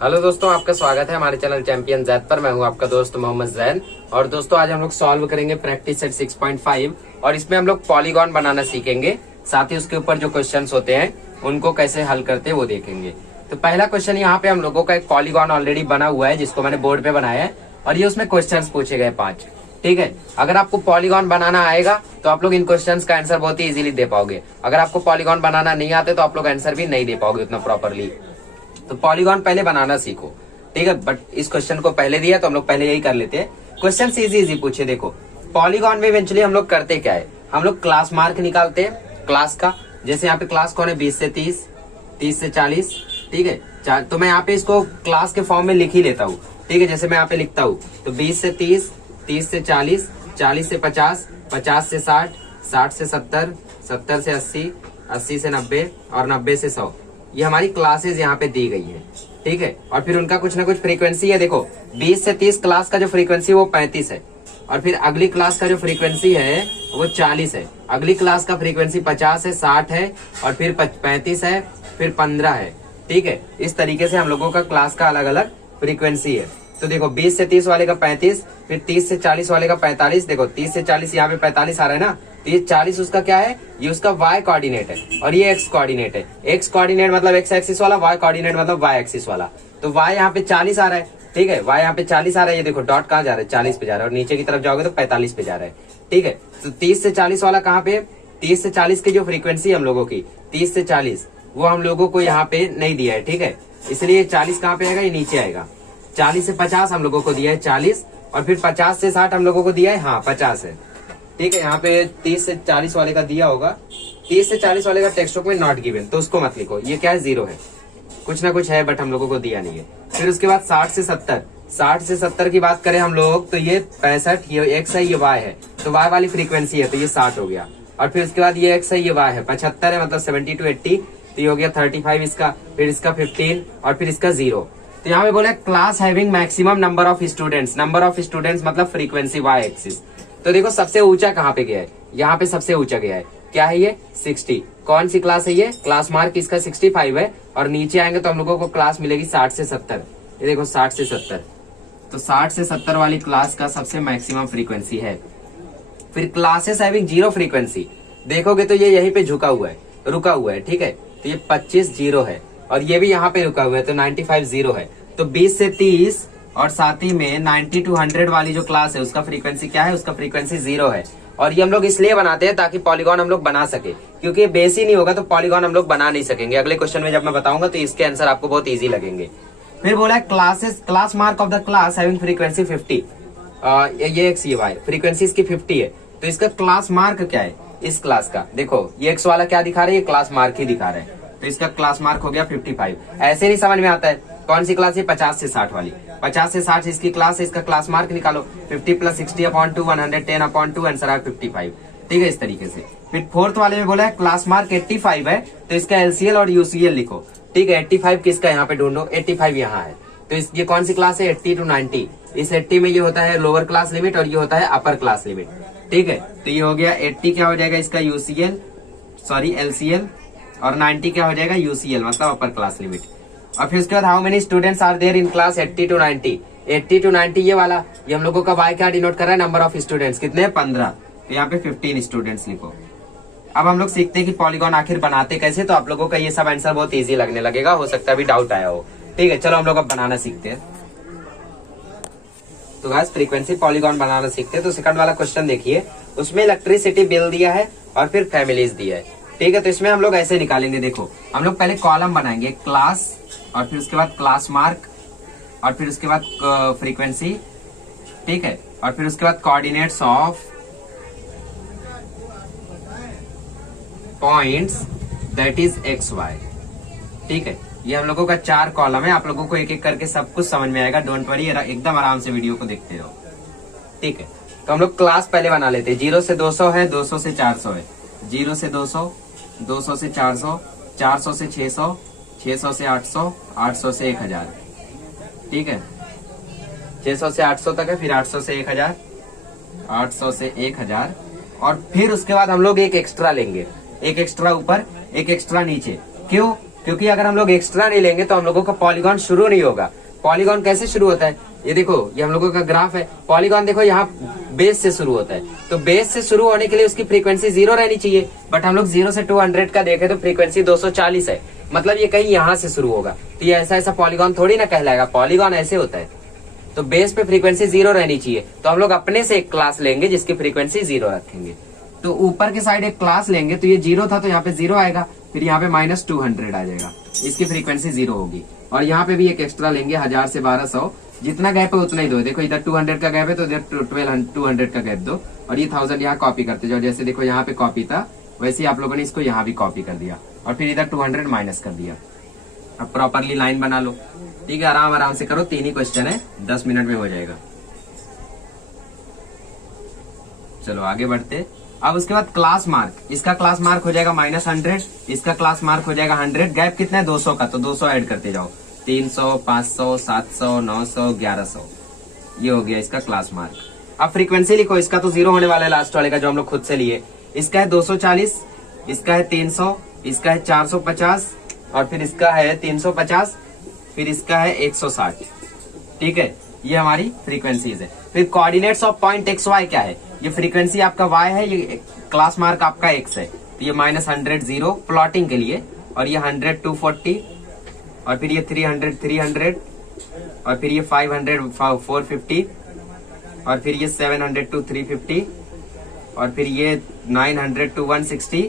Hello दोस्तों, आपका स्वागत है हमारे चैनल चैंपियन जैद पर। मैं हूं आपका दोस्त मोहम्मद जैन। और दोस्तों आज हम लोग सॉल्व करेंगे प्रैक्टिस सेट 6.5 और इसमें हम लोग पॉलीगॉन बनाना सीखेंगे। साथ ही उसके ऊपर जो क्वेश्चंस होते हैं उनको कैसे हल करते हैं वो देखेंगे। तो पहला क्वेश्चन यहाँ पे हम लोगों का एक पॉलीगॉन ऑलरेडी बना हुआ है जिसको मैंने बोर्ड पे बनाया है और ये उसमें क्वेश्चन पूछे गए 5। ठीक है, अगर आपको पॉलीगॉन बनाना आएगा तो आप लोग इन क्वेश्चंस का आंसर बहुत ही इजीली दे पाओगे। अगर आपको पॉलीगॉन बनाना नहीं आते तो आप लोग आंसर भी नहीं दे पाओगे उतना प्रॉपरली। तो पॉलीगॉन पहले बनाना सीखो, ठीक है। बट इस क्वेश्चन को पहले दिया तो हम लोग पहले यही कर लेते हैं। क्वेश्चन इजी पूछे। देखो पॉलीगॉन में इवेंचुअली हम लोग करते क्या है, हम लोग क्लास मार्क निकालते हैं क्लास का। जैसे यहाँ पे क्लास कौन है, 20 से 30, 30 से 40, ठीक है। तो मैं यहाँ पे इसको क्लास के फॉर्म में लिख ही लेता हूँ, ठीक है। जैसे मैं यहाँ पे लिखता हूँ तो 20 से 30, 30 से 40, 40 से 50, 50 से 60, 60 से 70, 70 से 80, 80 से 90 और 90 से 100। ये हमारी क्लासेस यहाँ पे दी गई है, ठीक है। और फिर उनका कुछ ना कुछ फ्रीक्वेंसी है। देखो 20 से 30 क्लास का जो फ्रीक्वेंसी वो 35 है और फिर अगली क्लास का जो फ्रीक्वेंसी है वो 40 है। अगली क्लास का फ्रीक्वेंसी 50 है, 60 है और फिर 35 है, फिर 15 है, ठीक है। इस तरीके से हम लोगों का क्लास का अलग अलग फ्रीक्वेंसी है। तो देखो 20 से 30 वाले का 35, फिर 30 से 40 वाले का 45। देखो 30 से 40 यहाँ पे 45 आ रहा है ना, तो ये 40 उसका क्या है, ये उसका y कोऑर्डिनेट है और ये x कोऑर्डिनेट है। x कोऑर्डिनेट मतलब x एक्सिस वाला, y कोऑर्डिनेट मतलब y एक्सिस वाला। तो y यहाँ पे 40 आ रहा है, ठीक है। y यहाँ पे 40 आ रहा है, ये देखो डॉट कहाँ जा रहा है, 40 पे जा रहा है और नीचे की तरफ जाओगे तो 45 पे जा रहा है, ठीक है। तो 30 से 40 वाला कहाँ पे, 30 से 40 की जो फ्रीक्वेंसी हम लोगों की 30 से 40 वो हम लोगों को यहाँ पे नहीं दिया है, ठीक है। इसलिए 40 कहाँ पे आएगा, ये नीचे आएगा। 40 से 50 हम लोगों को दिया है 40 और फिर 50 से 60 हम लोगों को दिया है, हाँ 50 है, ठीक है। यहाँ पे 30 से 40 वाले का दिया होगा, 30 से 40 वाले का टेक्स्ट बुक में नॉट गिवन, तो उसको मत लिखो। ये क्या है, 0 है, कुछ ना कुछ है बट हम लोगों को दिया नहीं है। फिर उसके बाद 60 से 70, 60 से 70 की बात करें हम लोग तो ये 65, ये x है, ये y है, तो y वाली फ्रीक्वेंसी है तो ये 60 हो गया। और फिर उसके बाद ये x है, ये y है, 75 है मतलब 70 to 80, तो ये हो गया 35 इसका, फिर इसका 15 और फिर इसका 0। तो यहाँ पे बोला class having maximum number of students. Number of students मतलब फ्रीक्वेंसी y एक्सिस। तो देखो सबसे ऊंचा कहाँ पे गया है, यहाँ पे सबसे ऊंचा गया है, क्या है ये 60। कौन सी क्लास है ये, क्लास मार्क इसका 65 है और नीचे आएंगे तो हम लोगों को क्लास मिलेगी 60 से 70। ये देखो 60 से 70, तो 60 से 70 वाली क्लास का सबसे मैक्सिमम फ्रीक्वेंसी है। फिर क्लासेस हैविंग 0 फ्रीक्वेंसी देखोगे तो ये यहीं पे झुका हुआ है, रुका हुआ है, ठीक है। तो ये 25 0 है और ये भी यहाँ पे रुका हुआ है, तो 95 0 है। तो 20 से 30 और साथ ही में 90 to 100 वाली जो क्लास है उसका फ्रीक्वेंसी क्या है, उसका फ्रीक्वेंसी 0 है। और ये हम लोग इसलिए बनाते हैं ताकि पॉलीगॉन हम लोग बना सके, क्योंकि बेस ही नहीं होगा तो पॉलीगॉन हम लोग बना नहीं सकेंगे। अगले क्वेश्चन में जब मैं बताऊंगा तो इसके आंसर आपको बहुत इजी लगेंगे। फिर बोला है class mark of the class having frequency 50। ये x ये y फ्रीक्वेंसी इसकी 50 है, तो इसका क्लास मार्क क्या है इस क्लास का। देखो ये x वाला क्या दिखा रहा है, ये क्लास मार्क ही दिखा रहा है, तो इसका क्लास मार्क हो गया 55। ऐसे नहीं समझ में आता है कौन सी क्लास है, 50 से 60 वाली। 50 से 60 इसकी क्लास है, इसका क्लास मार्क निकालो, 50 + 60/2 110/2 आंसर है 55, ठीक है। इस तरीके से फिर फोर्थ वाले में बोला है क्लास मार्क 85 है, तो इसका एलसीएल और यूसीएल लिखो, ठीक है। 85 किसका यहाँ पे ढूंढो, 85 यहाँ है, तो ये कौन सी क्लास है, 80 to 90। इस 80 में ये होता है लोअर क्लास लिमिट और ये होता है अपर क्लास लिमिट, ठीक है। तो ये हो गया 80 क्या हो जाएगा इसका यूसीएल, सॉरी एलसीएल, और 90 क्या हो जाएगा यूसीएल मतलब अपर क्लास लिमिट। और फिर उसके बाद how many students are there in class 80 to 90। 80 to 90 ये वाला, ये हम लोगों का y क्या डिनोट कर रहा है, नंबर ऑफ स्टूडेंट्स कितने हैं, 15, तो यहाँ पे 15 स्टूडेंट्स लिखो। अब हम लोग सीखते हैं कि पॉलीगॉन आखिर बनाते कैसे, तो आप लोगों का ये सब आंसर बहुत इजी लगने लगेगा, हो सकता है अभी डाउट आया हो, ठीक है। चलो हम लोग अब बनाना सीखते हैं। तो गाइस फ्रीक्वेंसी पॉलीगॉन बनाना सीखते हैं। तो सेकंड वाला क्वेश्चन देखिए, उसमें इलेक्ट्रिसिटी बिल दिया है और फिर फैमिलीज दिया है, ठीक है। तो इसमें हम लोग ऐसे निकालेंगे, देखो हम लोग पहले कॉलम बनाएंगे क्लास और फिर उसके बाद क्लास मार्क और फिर उसके बाद फ्रीक्वेंसी, ठीक है। और फिर उसके बाद coordinates of points that is X Y, ठीक है। ये हम लोगों का 4 कॉलम है, आप लोगों को एक एक करके सब कुछ समझ में आएगा, डोंट वरी, एकदम आराम से वीडियो को देखते रहो, ठीक है। तो हम लोग क्लास पहले बना लेते हैं। 0 से 200 है, 200 से 400 है, 0 से 200, 200 से 400, 400 से 600, 600 से 800, 800 से 1000, ठीक है। 600 से 800 तक है, फिर 800 से 1000, 800 से 1000 और फिर उसके बाद हम लोग एक एक्स्ट्रा लेंगे, एक एक्स्ट्रा ऊपर एक एक्स्ट्रा नीचे। क्यों, क्योंकि अगर हम लोग एक्स्ट्रा नहीं लेंगे तो हम लोगों का पॉलीगॉन शुरू नहीं होगा। पॉलीगॉन कैसे शुरू होता है, ये देखो, ये हम लोगों का ग्राफ है। पॉलीगॉन देखो यहाँ बेस से शुरू होता है, तो बेस से शुरू होने के लिए उसकी फ्रीक्वेंसी 0 रहनी चाहिए, बट हम लोग 0 से 200 का देखें तो फ्रीक्वेंसी 240 है, मतलब ये कहीं यहाँ से शुरू होगा। तो ये ऐसा ऐसा पॉलीगॉन थोड़ी ना कहलाएगा, पॉलीगॉन ऐसे होता है। तो बेस पे फ्रीक्वेंसी 0 रहनी चाहिए, तो हम लोग अपने से एक क्लास लेंगे जिसकी फ्रीक्वेंसी 0 रखेंगे। तो ऊपर के साइड एक क्लास लेंगे, तो ये 0 था तो यहाँ पे 0 आएगा, फिर यहाँ पे -200 आ जाएगा, इसकी फ्रीक्वेंसी 0 होगी। और यहाँ पे भी एक एक्स्ट्रा लेंगे 1000 से 1200, जितना गैप है उतना ही दो। देखो इधर 200 का गैप है तो इधर 200 का गैप दो, और ये 1000 यहाँ कॉपी करते जाओ। जैसे देखो यहाँ पे कॉपी था, वैसे ही आप लोगों ने इसको यहाँ भी कॉपी कर दिया, और फिर इधर 200 माइनस कर दिया। अब प्रॉपरली लाइन बना लो, ठीक है, आराम आराम से करो, 3 ही क्वेश्चन है, 10 मिनट में हो जाएगा। चलो आगे बढ़ते। अब उसके बाद क्लास मार्क, इसका क्लास मार्क हो जाएगा -100, इसका क्लास मार्क हो जाएगा 100। गैप कितना है 200 का, तो 200 ऐड करते जाओ, 300, 500, 700, 900, 1100, ये हो गया इसका क्लास मार्क। अब फ्रीक्वेंसी लिखो, इसका तो 0 होने वाला है लास्ट वाले का जो हम लोग खुद से लिए। इसका है 240, इसका है 300, इसका है 450, और फिर इसका है 350, फिर इसका है 160। ठीक है, ये हमारी फ्रीक्वेंसीज है। फिर coordinates of point X Y क्या है, ये फ्रीक्वेंसी आपका y है, ये क्लास मार्क आपका x है, तो ये -100 0 प्लॉटिंग के लिए, और ये 100 240, और फिर ये 300 300, और फिर ये 500 450, और फिर ये 700 to 350, और फिर ये 900 to 160,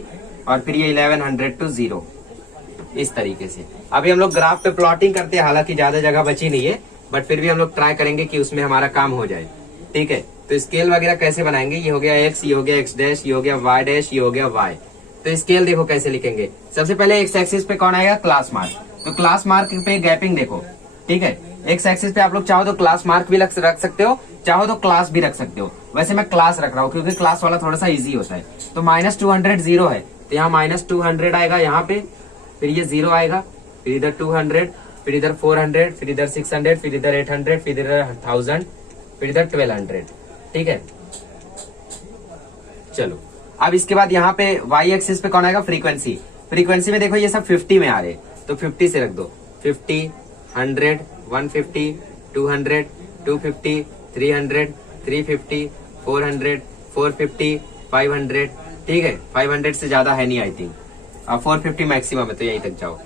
और फिर ये 1100 to 0। इस तरीके से अभी हम लोग ग्राफ पे प्लॉटिंग करते हैं, हालांकि ज्यादा जगह बची नहीं है, बट फिर भी हम लोग ट्राई करेंगे कि उसमें हमारा काम हो जाए। ठीक है, तो स्केल वगैरह कैसे बनाएंगे, ये हो गया x, ये हो गया x डैश, ये हो गया y डैश, ये हो गया y। तो स्केल देखो कैसे लिखेंगे। सबसे पहले x एक्सिस पे कौन आएगा, क्लास मार्क। तो क्लास मार्क पे गैपिंग देखो, ठीक है, x एक्सिस पे आप लोग चाहो तो क्लास मार्क भी रख सकते हो, चाहो तो क्लास भी रख सकते हो। वैसे मैं क्लास रख रहा हूँ क्योंकि क्लास वाला थोड़ा सा इजी होता है। तो -200 0 है, तो यहाँ -200 आएगा यहाँ पे, फिर ये 0 आएगा, फिर इधर 200, फिर इधर 400, फिर इधर 600, फिर इधर 800, फिर इधर 1000, फिर इधर 1200। ठीक है, चलो अब इसके बाद यहाँ पे y एक्सिस पे कौन आएगा, फ्रीक्वेंसी। फ्रीक्वेंसी में देखो ये सब 50 में आ रहे, तो 50 से रख दो, 50 100 150 200 250 300 350 400 450 500। ठीक है, 500 से ज्यादा है नहीं आई थिंक, अब 450 मैक्सिमम है, तो यहीं तक जाओ।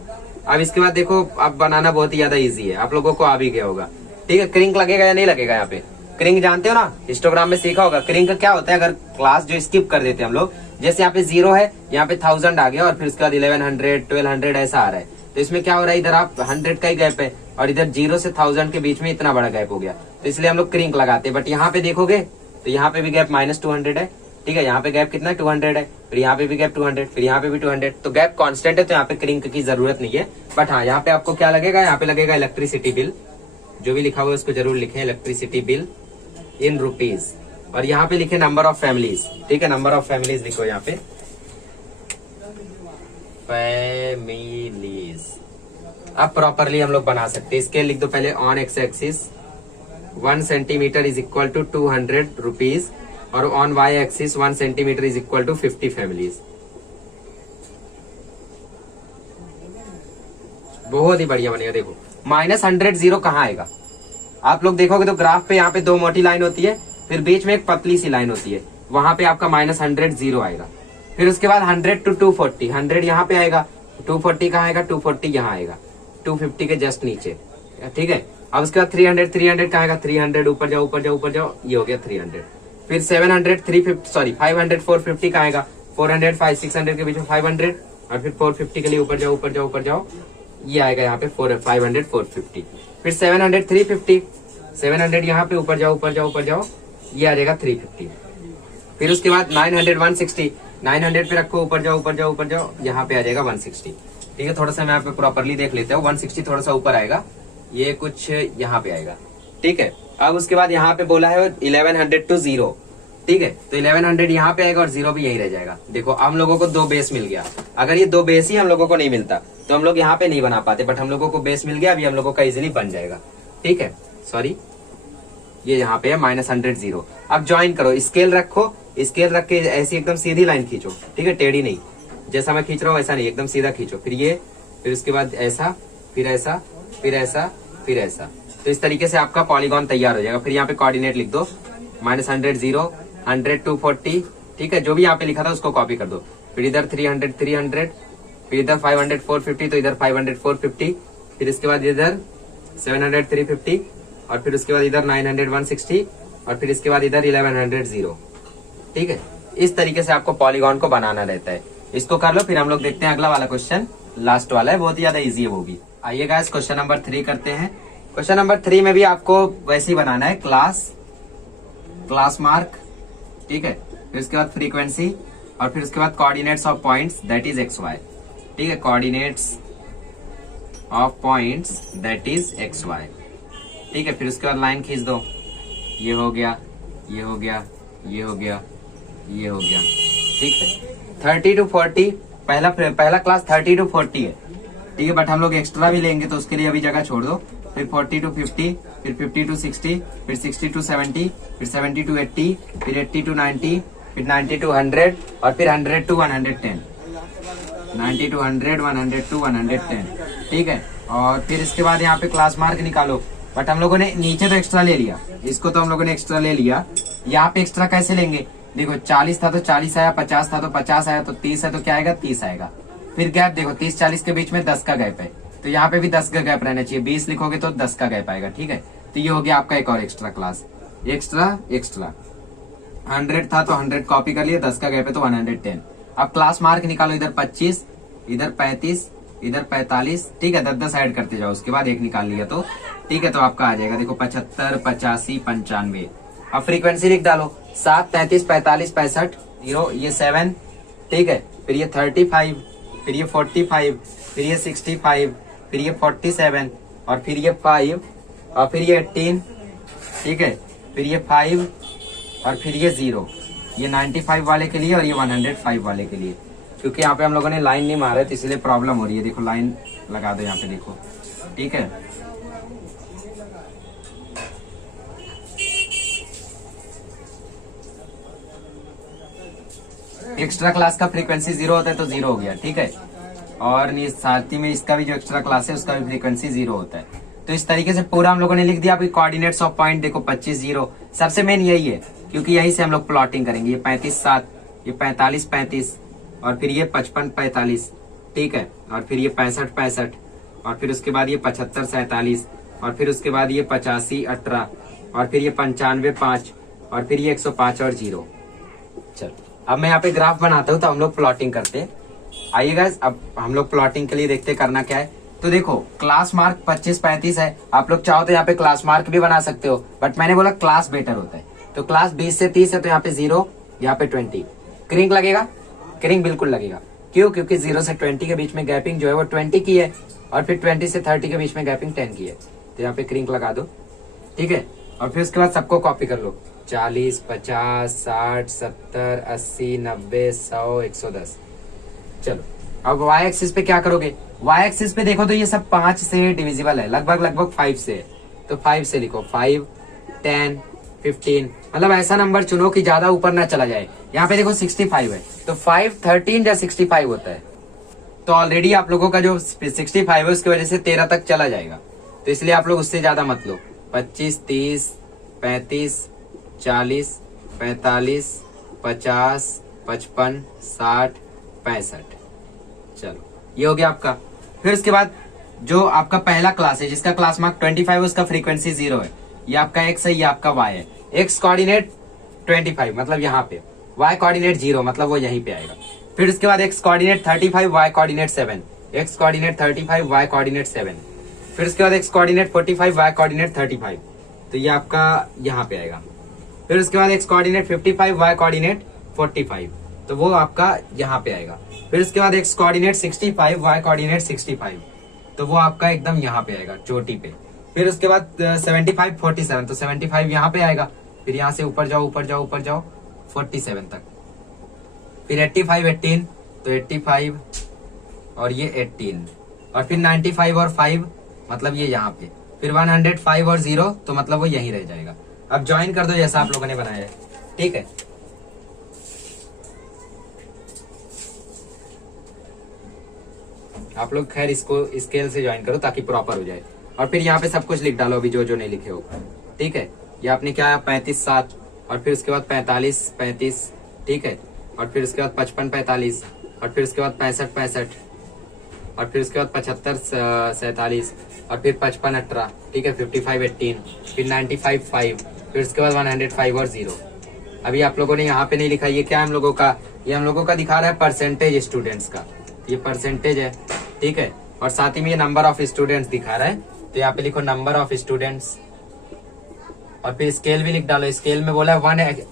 अब इसके बाद देखो, अब बनाना बहुत ही ज्यादा इजी है, आप लोगों को आ भी गया होगा। ठीक है, क्रिंक लगेगा या नहीं लगेगा, यहाँ पे क्रिंक जानते हो ना, हिस्टोग्राम में सीखा होगा। क्रिंक क्या होता है, अगर क्लास जो स्किप कर देते हैं हम लोग, जैसे यहाँ पे 0 है, यहाँ पे 1000 आ गया, और फिर उसके बाद 1100 1200 ऐसा आ रहा है, तो इसमें क्या हो रहा है, इधर आप 100 का ही गैप है, और इधर 0 से 1000 के बीच में इतना बड़ा गैप हो गया, तो इसलिए हम लोग क्रिंक लगाते हैं। बट यहाँ पे देखोगे तो यहाँ पे भी गैप -200 है। ठीक है, यहाँ पे गैप कितना है 200 है, फिर यहाँ पे भी गैप 200, फिर यहाँ पे भी 200, तो गैप कांस्टेंट है, तो यहाँ पे क्रिंक की जरूरत नहीं है। बट हाँ, यहाँ पे आपको क्या लगेगा, यहाँ पे लगेगा इलेक्ट्रिसिटी बिल, जो भी लिखा हुआ है उसको जरूर लिखें, इलेक्ट्रिसिटी बिल इन रुपीज, और यहाँ पे लिखे नंबर ऑफ फैमिलीज। ठीक है, नंबर ऑफ फैमिलीज लिखो यहाँ पे, फैमिलीज। अब प्रॉपरली हम लोग बना सकते हैं। स्केल लिख दो पहले, on X axis 1 centimetre is equal to 200 rupees, और on Y axis 1 centimetre is equal to 50 families. बहुत ही बढ़िया बनेगा। देखो -100 0 कहाँ आएगा, आप लोग देखोगे तो ग्राफ पे यहाँ पे 2 मोटी लाइन होती है, फिर बीच में एक पतली सी लाइन होती है, वहां पे आपका -100 0 आएगा। फिर उसके बाद 100 to 240, 100 यहाँ पे आएगा, 240 कहाँ आएगा, 240 यहाँ आएगा, 250 के जस्ट नीचे। ठीक है, अब उसके बाद 300 300 कहाँ आएगा, 300 ऊपर जाओ ऊपर जाओ ऊपर जाओ, ये हो गया 300। फिर 700 350 सॉरी 500 450 कहाँ आएगा, 400 5 600 के बीच में 500, और फिर 450 के लिए ऊपर जाओ ऊपर जाओ ऊपर जाओ, ये आएगा यहाँ पे 500 450। फिर 700 350, 700 यहाँ पे ऊपर जाओ ऊपर जाओ ऊपर जाओ, ये आ जाएगा 350। फिर उसके बाद 900 160, 900 पे रखो, ऊपर जाओ ऊपर जाओ ऊपर जाओ, यहाँ पे आ जाएगा 160। ठीक है, थोड़ा सा मैं यहाँ पे प्रॉपरली देख लेते हैं, 160 थोड़ा सा ऊपर आएगा, ये कुछ यहाँ पे आएगा। ठीक है, अब उसके बाद यहाँ पे बोला है 1100 to 0। ठीक है, तो 1100 यहाँ पे आएगा और 0 भी यही रह जाएगा। देखो हम लोगों को 2 बेस मिल गया, अगर ये 2 बेस ही हम लोगों को नहीं मिलता तो हम लोग यहाँ पे नहीं बना पाते, बट हम लोगों को बेस मिल गया, अभी हम लोगों का इजिली बन जाएगा। ठीक है, सॉरी ये यहाँ पे है -100 0। अब ज्वाइन करो, स्केल रखो, स्केल रख के ऐसी एकदम सीधी लाइन खींचो। ठीक है, टेढ़ी नहीं, जैसा मैं खींच रहा हूँ ऐसा नहीं, एकदम सीधा खींचो। फिर फिर उसके बाद ऐसा, फिर ऐसा, फिर ऐसा, फिर ऐसा। तो इस तरीके से आपका पॉलीगॉन तैयार हो जाएगा। फिर यहाँ पे कोऑर्डिनेट लिख दो, -100 0, 100 240, ठीक है। जो भी यहाँ पे लिखा था उसको कॉपी कर दो। फिर इधर 300 300, फिर इधर 500 450, तो इधर 500 450, फिर इसके बाद इधर 700 350, और फिर उसके बाद इधर 900 160, और फिर इसके बाद इधर 1100 0, ठीक है। इस तरीके से आपको पॉलीगॉन को बनाना रहता है। इसको कर लो, फिर हम लोग देखते हैं अगला वाला क्वेश्चन, लास्ट वाला है, बहुत ही ज्यादा इजी है वो भी। आइए गाइस क्वेश्चन नंबर 3 करते हैं। क्वेश्चन नंबर 3 में भी आपको वैसे ही बनाना है, क्लास मार्क, ठीक है। फिर उसके बाद फ्रीक्वेंसी, और फिर उसके बाद coordinates of points that is XY, ठीक है। Coordinates of points that is XY, ठीक है। फिर उसके बाद लाइन खींच दो, ये हो गया, ये हो गया, ये हो गया, ये हो गया, ठीक है। 30 to 40, पहला क्लास 30 to 40 है, ठीक है। बट हम लोग एक्स्ट्रा भी लेंगे तो उसके लिए अभी जगह छोड़ दो। फिर 40 to 50, फिर 50 to 60, फिर 60 to 70, फिर 70 to 80, फिर 80 to 90, फिर 90 to 100, और फिर 100 to 110, 90 to 100, 100 to 110, ठीक है। और फिर इसके बाद यहाँ पे क्लास मार्क निकालो। बट हम लोगों ने नीचे तो एक्स्ट्रा ले लिया, इसको तो हम लोगों ने एक्स्ट्रा ले लिया। यहाँ पे एक्स्ट्रा कैसे लेंगे, देखो 40 था तो 40 आया, 50 था तो 50 आया, तो 30 है तो क्या आएगा, 30 आएगा। फिर गैप देखो, 30-40 के बीच में 10 का गैप है, तो यहाँ पे भी 10 का गैप रहना चाहिए। 20 लिखोगे तो 10 का गैप आएगा, ठीक है। तो ये हो गया आपका एक और एक्स्ट्रा क्लास, एक्स्ट्रा 100 था तो 100 कॉपी कर लिया, 10 का गैप है तो 110। अब क्लास मार्क निकालो, इधर 25, इधर 35, इधर 45, ठीक है। 10-10 ऐड करते जाओ, उसके बाद एक निकाल लिया तो ठीक है। तो आपका आ जाएगा देखो 75, 85, 95। अब फ्रीक्वेंसी लिख डालो, 7, 33, 45, 65, 0, ये 7, ठीक है। फिर ये 35, फिर ये 45, फिर ये 65, फिर ये 47, और फिर ये 5, और फिर ये 18, ठीक है। फिर ये 5, और फिर ये 0, ये 95 वाले के लिए, और ये 105 वाले के लिए। क्योंकि यहाँ पे हम लोगों ने लाइन नहीं मारा है तो इसलिए प्रॉब्लम हो रही है। देखो लाइन लगा दो यहाँ पे, देखो, ठीक है। एक्स्ट्रा क्लास का फ्रीक्वेंसी 0 होता है तो 0 हो गया, ठीक है। और साथ ही में इसका भी जो एक्स्ट्रा क्लास है उसका भी फ्रीक्वेंसी 0 होता है। तो इस तरीके से पूरा हम लोगों ने लिख दिया। अभी कोऑर्डिनेट्स ऑफ पॉइंट देखो 25 0, सबसे मेन यही है क्योंकि यही से हम लोग प्लॉटिंग करेंगे। ये 35 7, ये 45 35, और फिर ये 55 45, ठीक है। और फिर ये 65 65, और फिर उसके बाद ये 75 47, और फिर उसके बाद ये 85 18, और फिर ये 95 5, और फिर ये 105 और 0। चलो अब मैं यहाँ पे ग्राफ बनाता हूँ तो हम लोग प्लॉटिंग करते हैं। आइए गाइस, अब हम लोग प्लॉटिंग के लिए देखते करना क्या है। तो देखो क्लास मार्क 25 35 है, आप लोग चाहो तो यहाँ पे क्लास मार्क भी बना सकते हो, बट मैंने बोला क्लास बेटर होता है। तो क्लास 20 से 30 है तो यहाँ पे 0, यहाँ पे 20। क्रिंक लगेगा, क्रिंक बिल्कुल लगेगा। क्यों? क्योंकि 0 से 20 के बीच में गैपिंग जो है वो 20 की है, और फिर 20 से 30 के बीच में गैपिंग 10 की है। तो यहाँ पे क्रिंक लगा दो, ठीक है। और फिर उसके बाद सबको कॉपी कर लो, 40 50 60 70 80 90 100 110। चलो अब y एक्सिस पे क्या करोगे? y एक्सिस पे देखो तो ये सब 5 से डिविजिबल है, लगभग 5 से। तो 5 से लिखो, 5 10 15, मतलब ऐसा नंबर चुनो कि ज्यादा ऊपर ना चला जाए। यहाँ पे देखो 65 है तो 5 13 या 65 होता है। तो ऑलरेडी आप लोगों का जो 65 है उसकी वजह से 13 तक चला जाएगा, तो इसलिए आप लोग उससे ज्यादा मत लो। 25 30 35 40 45 50 55 60 65। चलो ये हो गया आपका। फिर उसके बाद जो आपका पहला क्लास है जिसका क्लास मार्क 25 है उसका फ्रीक्वेंसी 0 है। ये आपका x है, ये आपका y है। x कोऑर्डिनेट 25 मतलब यहाँ पे, y कोऑर्डिनेट 0 मतलब वो यहीं पे आएगा। फिर उसके बाद x coordinate 35, y coordinate 7, x coordinate 35, y coordinate 7। फिर उसके बाद x कोऑर्डिनेट 45, y कोऑर्डिनेट 35, तो ये आपका यहाँ पे आएगा। फिर उसके बाद x कोऑर्डिनेट 55, y कोऑर्डिनेट 45, तो वो आपका यहाँ पे आएगा। फिर उसके बाद x कोऑर्डिनेट 65, y कोऑर्डिनेट 65, तो वो आपका एकदम यहाँ पे आएगा चोटी पे। फिर उसके बाद 75 47, तो 75 यहाँ पे आएगा। फिर यहाँ से ऊपर जाओ 47 तक। फिर 85 18, तो 85 और ये 18, और फिर 95 और 5 मतलब ये यहाँ पे। फिर 105 और 0 तो मतलब वो यहीं रह जाएगा। अब ज्वाइन कर दो जैसा आप लोगों ने बनाया है, ठीक है। आप लोग खैर इसको स्केल से ज्वाइन करो ताकि प्रॉपर हो जाए। और फिर यहाँ पे सब कुछ लिख डालो अभी जो जो नहीं लिखे हो, ठीक है। ये आपने क्या 35 7 और फिर उसके बाद 45 35, ठीक है। और फिर उसके बाद 55 45 और फिर उसके बाद 65 65 और फिर उसके बाद 75 47 और फिर 55 18, ठीक है। 55 18 फिर 95 5 फिर उसके बाद 105 और 0। अभी आप लोगों ने यहाँ पे नहीं लिखा, ये क्या हम लोगों का, ये हम लोगों का दिखा रहा है परसेंटेज स्टूडेंट्स का, ये परसेंटेज है, ठीक है। और साथ ही में ये नंबर ऑफ स्टूडेंट्स दिखा रहा है, तो यहाँ पे लिखो नंबर ऑफ स्टूडेंट्स। और फिर स्केल भी लिख डालो। स्केल में बोला है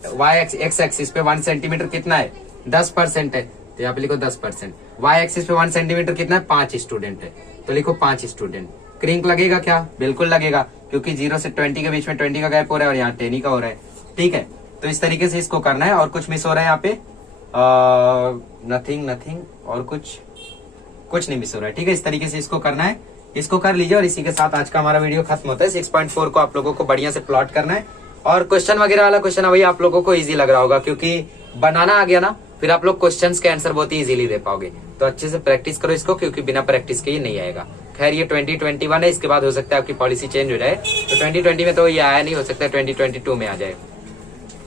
वाई एक्स एक्सिस पे 1 सेंटीमीटर कितना है 10% है, तो यहाँ पे लिखो 10%। वाई एक्सिस पे 1 सेंटीमीटर कितना है 5 स्टूडेंट है, तो लिखो 5 स्टूडेंट। क्रिंक लगेगा क्या, बिल्कुल लगेगा, क्योंकि 0 से 20 के बीच में 20 का गैप हो रहा है और यहाँ 10 का हो रहा है, ठीक है। तो इस तरीके से इसको करना है। और कुछ मिस हो रहा है यहाँ पे, नथिंग और कुछ नहीं मिस हो रहा है, ठीक है। इस तरीके से इसको करना है, इसको कर लीजिए। और इसी के साथ आज का हमारा वीडियो खत्म होता है। 6.4 को आप लोगों को बढ़िया से प्लॉट करना है। और क्वेश्चन वगैरह वाला क्वेश्चन वही आप लोगों को इजी लग रहा होगा, क्योंकि बनाना आ गया ना, फिर आप लोग क्वेश्चंस के आंसर बहुत ही इजीली दे पाओगे। तो अच्छे से प्रैक्टिस करो इसको, क्योंकि बिना प्रैक्टिस के ही नहीं आएगा। खैर ये 2021 है, इसके बाद हो सकता है आपकी पॉलिसी चेंज हो जाए, तो 2020 में तो ये आया नहीं, हो सकता है 2022 में आ जाए।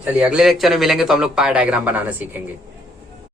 चलिए अगले लेक्चर में मिलेंगे तो हम लोग पावर डायग्राम बनाना सीखेंगे।